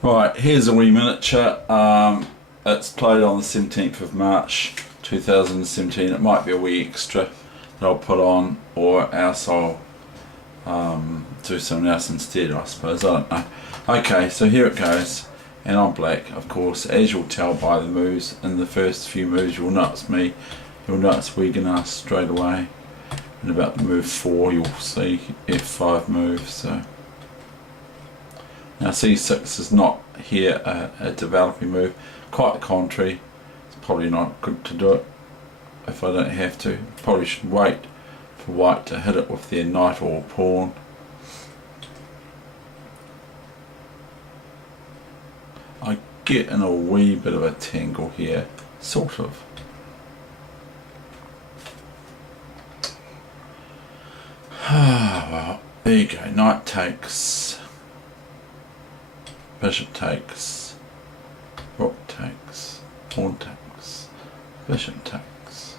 Right, here's a wee miniature. It's played on the 17th of March 2017. It might be a wee extra that I'll put on, or else I'll do something else instead, I suppose. I don't know. Okay, so here it goes. And I'm black, of course, as you'll tell by the moves. In the first few moves you'll notice me. You'll notice Weegenaar straight away. And about the move 4 you'll see F5 move. So now C6 is not here a developing move. Quite the contrary. It's probably not good to do it if I don't have to. Probably should wait for white to hit it with their knight or pawn. I get in a wee bit of a tangle here, sort of. Well, there you go. Knight takes, bishop takes, rook takes, pawn takes, bishop takes,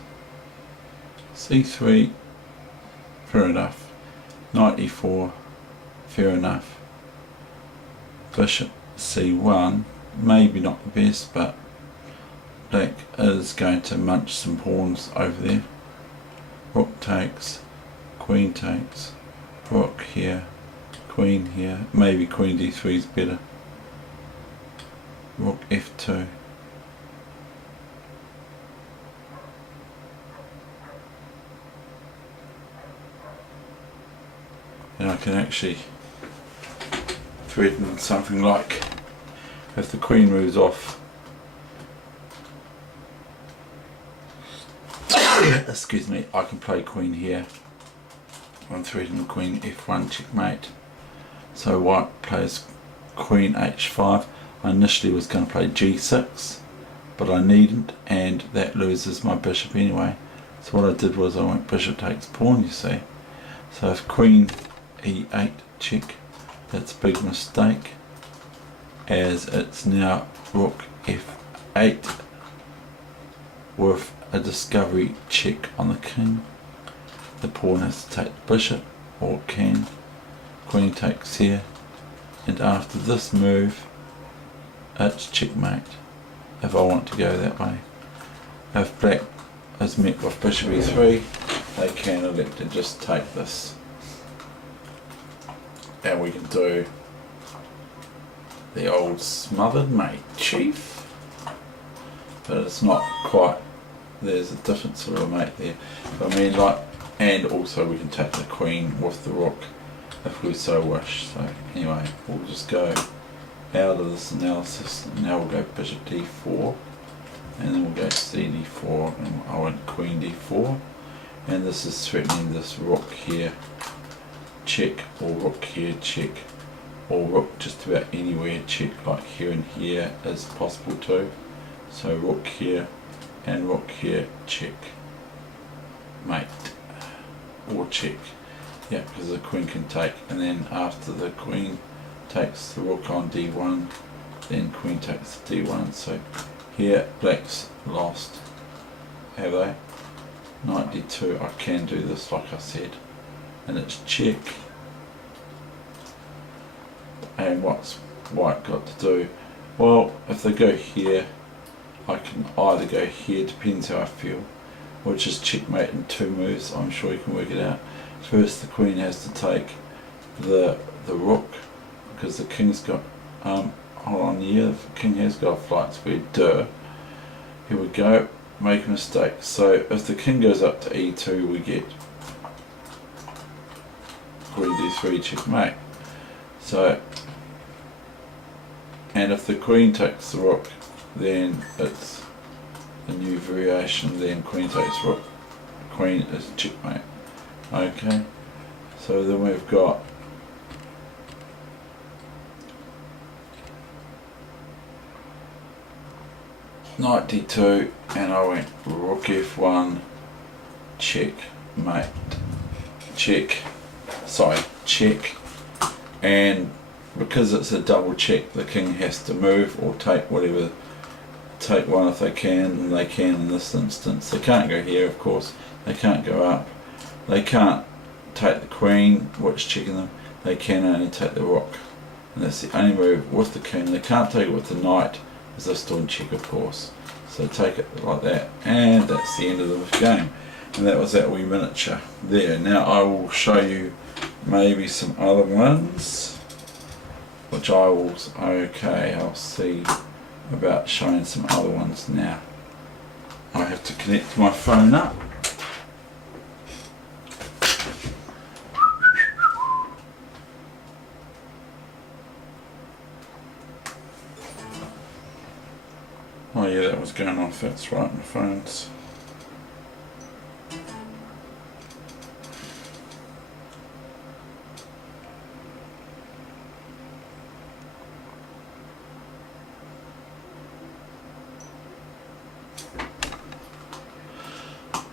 c3, fair enough, knight e4, fair enough, bishop c1, maybe not the best, but black is going to munch some pawns over there. Rook takes, queen takes, rook here, queen here, maybe queen d3 is better, rook f2, and I can actually threaten something like, if the queen moves off, excuse me, I can play queen here and threaten queen f1 checkmate. So white plays queen h5. I initially was going to play g6, but I needn't, and that loses my bishop anyway. So what I did was I went bishop takes pawn, you see. So if queen e8 check, that's a big mistake, as it's now rook f8 with a discovery check on the king. The pawn has to take the bishop, or can. Queen takes here, and after this move it's checkmate if I want to go that way. If black is met with bishop e3, they can elect to just take this, and we can do the old smothered mate chief, but it's not quite, there's a different sort of mate there. But I mean, like, and also we can take the queen with the rook if we so wish. So anyway, we'll just go out of this analysis. Now we'll go bishop d4, and then we'll go cd4, and I want queen d4, and this is threatening this rook here check, or rook here check, or rook just about anywhere check, like here and here is possible too. So rook here and rook here check mate, or check, yeah, because the queen can take, and then after the queen takes the rook on d1, then queen takes d1. So here black's lost, have they? Knight d2, I can do this like I said, and it's check. And what's white got to do? Well, if they go here, I can either go here, depends how I feel, which is checkmate in 2 moves. I'm sure you can work it out. First the queen has to take the rook, because the king's got, hold on, yeah, the king has got a flight speed, duh. Here we go, make a mistake. So if the king goes up to e2, we get queen d3 checkmate. So, and if the queen takes the rook, then it's a new variation, then queen takes rook, queen is checkmate. Okay, so then we've got knight d2, and I went rook f1 checkmate, check, sorry, check, and because it's a double check, the king has to move or take whatever, take one if they can, and they can in this instance. They can't go here, of course, they can't go up, they can't take the queen, which checking them, they can only take the rook. and that's the only move with the king. They can't take it with the knight, as they're still in check, of course. So take it like that, and that's the end of the game. And that was that wee miniature there. Now I will show you maybe some other ones, which I will, okay, I'll see about showing some other ones now. I have to connect my phone up. Oh yeah, that was going off, that's right, my phone's.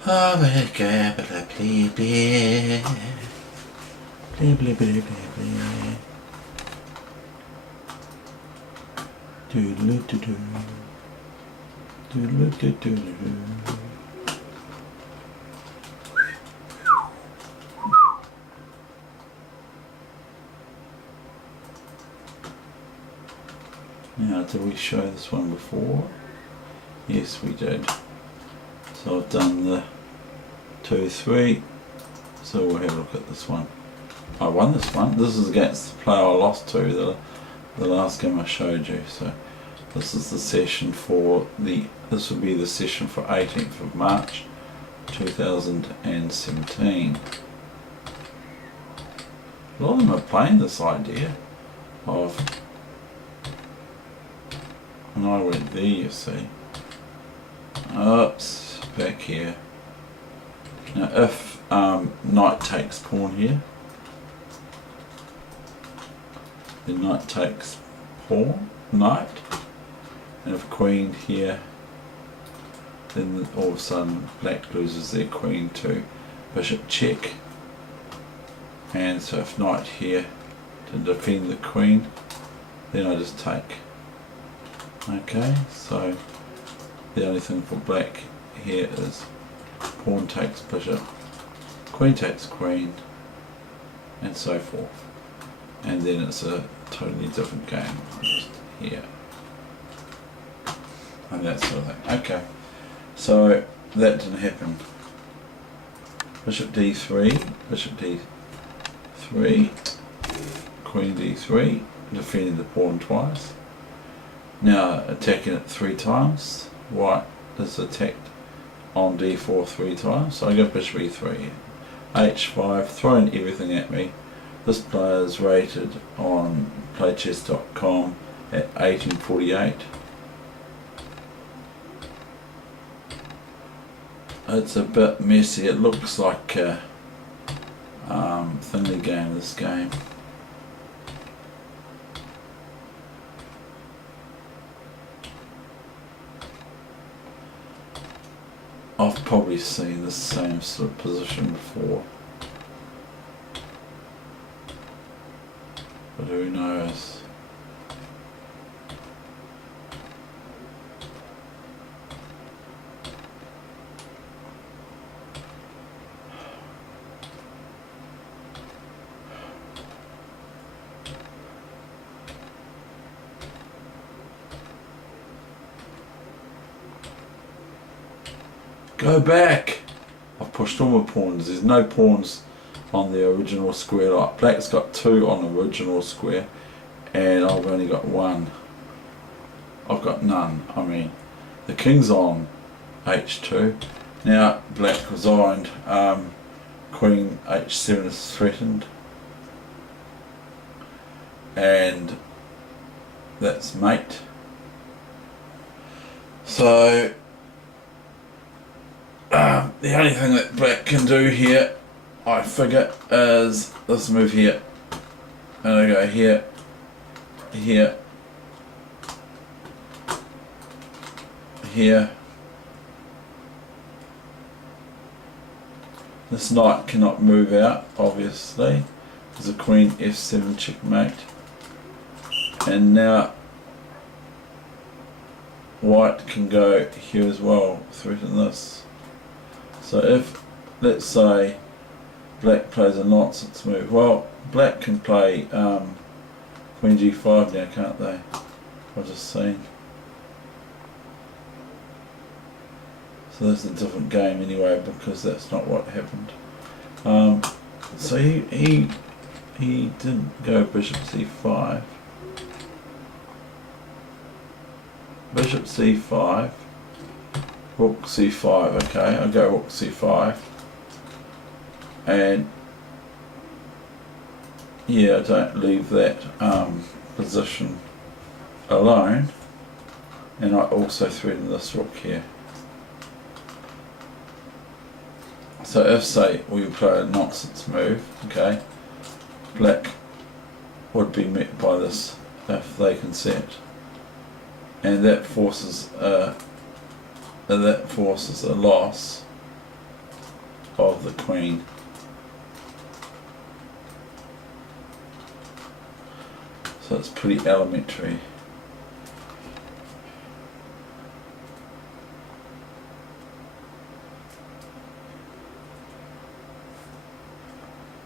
Oh my god, blah blah blah blah blah. Doodle doodle. Doodle doodle. Now, did we show this one before? Yes, we did. So I've done the 2-3. So we'll have a look at this one. I won this one. This is against the player I lost to the last game I showed you. So this is the session for this will be the session for 18th of March 2017. A lot of them are playing this idea of, and I went there, you see. Oops, back here. Now if knight takes pawn here, then knight takes pawn, knight, and if queen here, then all of a sudden black loses their queen to bishop check. And so if knight here to defend the queen, then I just take. Okay, so the only thing for black here is pawn takes bishop, queen takes queen, and so forth. And then it's a totally different game just here. And that sort of thing. Okay, so that didn't happen. Bishop d3, bishop d3, queen d3, defending the pawn twice. Now attacking it 3 times. White is attacked on d4 3 times. So I go bishop e3, h5, throwing everything at me. This player is rated on playchess.com at 1848. It's a bit messy. It looks like a thinly game, this game. I've probably seen the same sort of position before, but who knows? Go back! I've pushed all my pawns. There's no pawns on the original square. Like black's got 2 on the original square and I've only got 1. I've got none. I mean, the king's on h2. Now black resigned. Queen h7 is threatened. And that's mate. So the only thing that black can do here, I figure, is this move here. And I go here, here, here. This knight cannot move out, obviously. There's a queen f7 checkmate. And now white can go here as well, threaten this. So if, let's say, black plays a nonsense move, well, black can play queen queen g5 now, can't they? I've just seen. So that's a different game anyway, because that's not what happened. So he didn't go bishop c5. Bishop c5. Rook c5, okay, I'll go rook c5. And yeah, I don't leave that position alone. And I also threaten this rook here. So if, say, we play a nonsense move, okay, black would be met by this if they consent. And that forces a loss of the queen. So it's pretty elementary.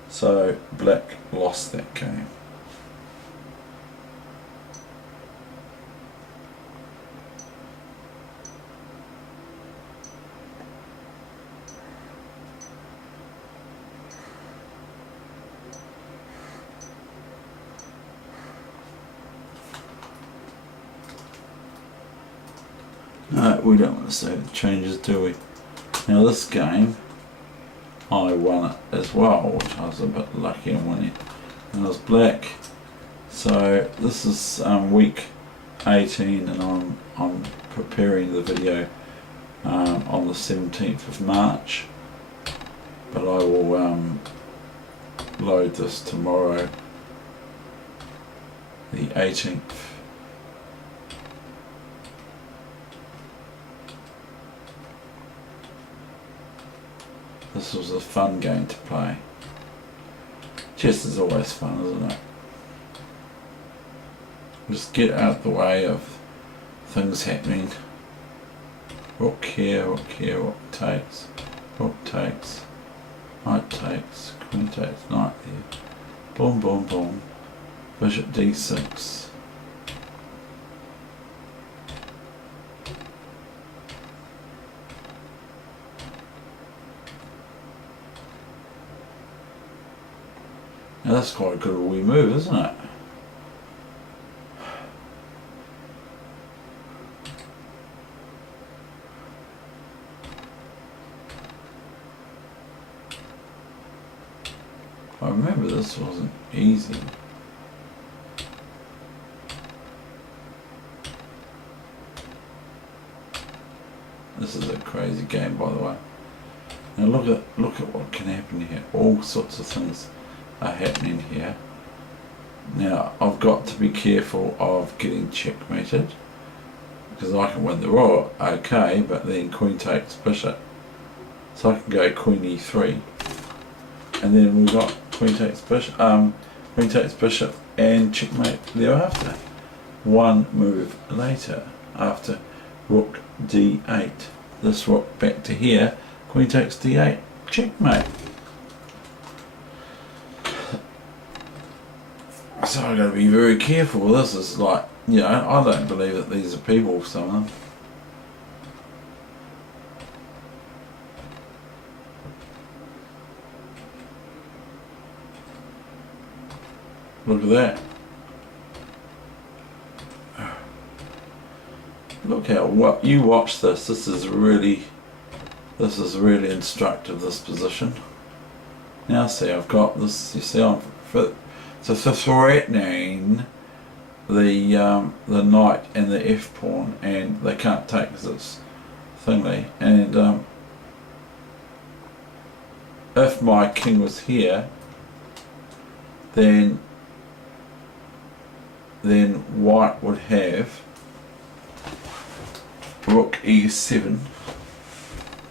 So black lost that game. No, we don't want to save the changes, do we? Now this game, I won it as well, which I was a bit lucky in winning. And it was black. So this is week 18, and I'm preparing the video on the 17th of March. But I will load this tomorrow, the 18th. This was a fun game to play. Chess is always fun, isn't it? Just get out of the way of things happening. Rook here, rook takes, knight takes, queen takes, knight there. Boom, boom, boom. Bishop d6. Now that's quite a good wee move, isn't it? I remember this wasn't easy. This is a crazy game, by the way. Now look at what can happen here. All sorts of things are happening here. Now I've got to be careful of getting checkmated, because I can win the rook, okay, but then queen takes bishop. So I can go queen e3, and then we've got queen takes bishop and checkmate thereafter. One move later, after rook d8, this rook back to here, queen takes d8, checkmate. So I've got to be very careful. This is like, you know, I don't believe that these are people, some of them. Look at that. Look how, what you watch this. This is really instructive, this position. Now see, I've got this, you see, so threatening the knight and the f pawn, and they can't take because it's thingy. And if my king was here, then white would have rook e7,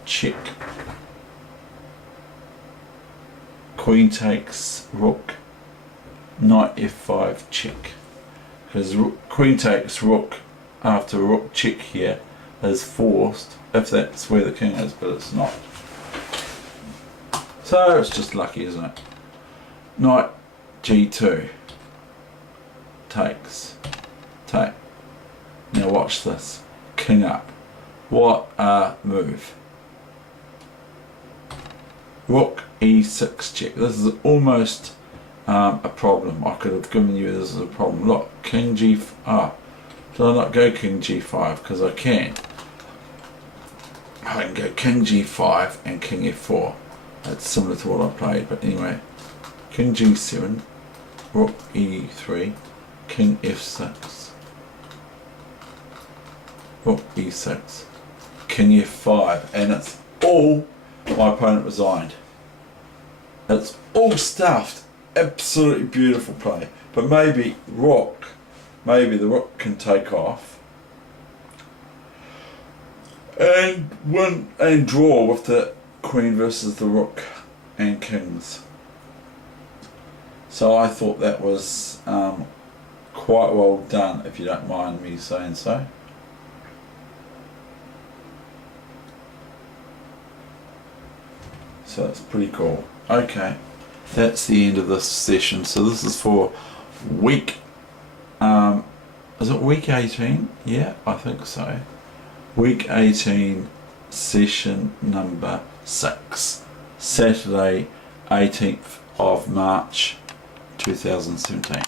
check, queen takes rook, knight f5, check, because queen takes rook after rook check here is forced if that's where the king is, but it's not. So it's just lucky, isn't it? Knight g2, takes. Take. Now watch this. King up. What a move. Rook e6 check. This is almost a problem. I could have given you this as a problem. Look, king g. Did I not go king g5? Because I can. I can go king g5 and king f4. That's similar to what I played, but anyway. King g7, rook e3, king f6, rook e6, king f5, and it's all my opponent resigned. It's all stuffed. Absolutely beautiful play. But maybe the rook can take off and win and draw with the queen versus the rook and kings. So I thought that was quite well done, if you don't mind me saying so. So that's pretty cool. Okay, that's the end of this session. So this is for week, is it week 18? Yeah, I think so. Week 18, session number 6. Saturday, 18th of March 2017.